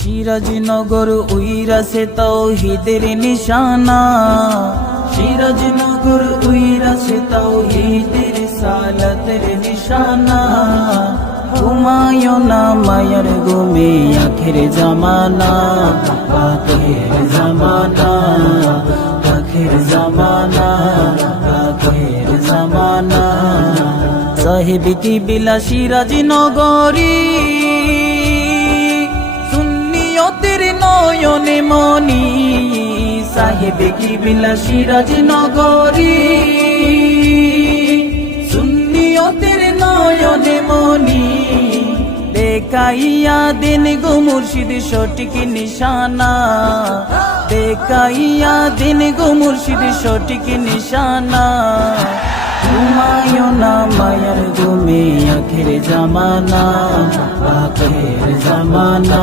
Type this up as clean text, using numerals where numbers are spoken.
সিরাজনগর উইরাসে তাওহীদের নিশানা, সিরাজনগর উইরাসে তাওহীদের সালাতের নিশানা। ঘুমায়ো না মায়ার ঘুমে আখির জামানা, আখির জামানা, আখির জামানা, আখির জামানা। সাহেব কি বিলা সিরাজনগরী সুন্নিয়তের নয়নে মনি, সাহেব কি বিলা সিরাজনগরী সুন্নিয়তের নয়নে মনি। দেখাইয়া দিন গো মুর্শিদ সঠিক নিশানা, দেখাইয়া দিন গো মুর্শিদ সঠিক নিশানা। ঘুমায়ো না মায়ার ঘুমে আখির জামানা, আখির জামানা।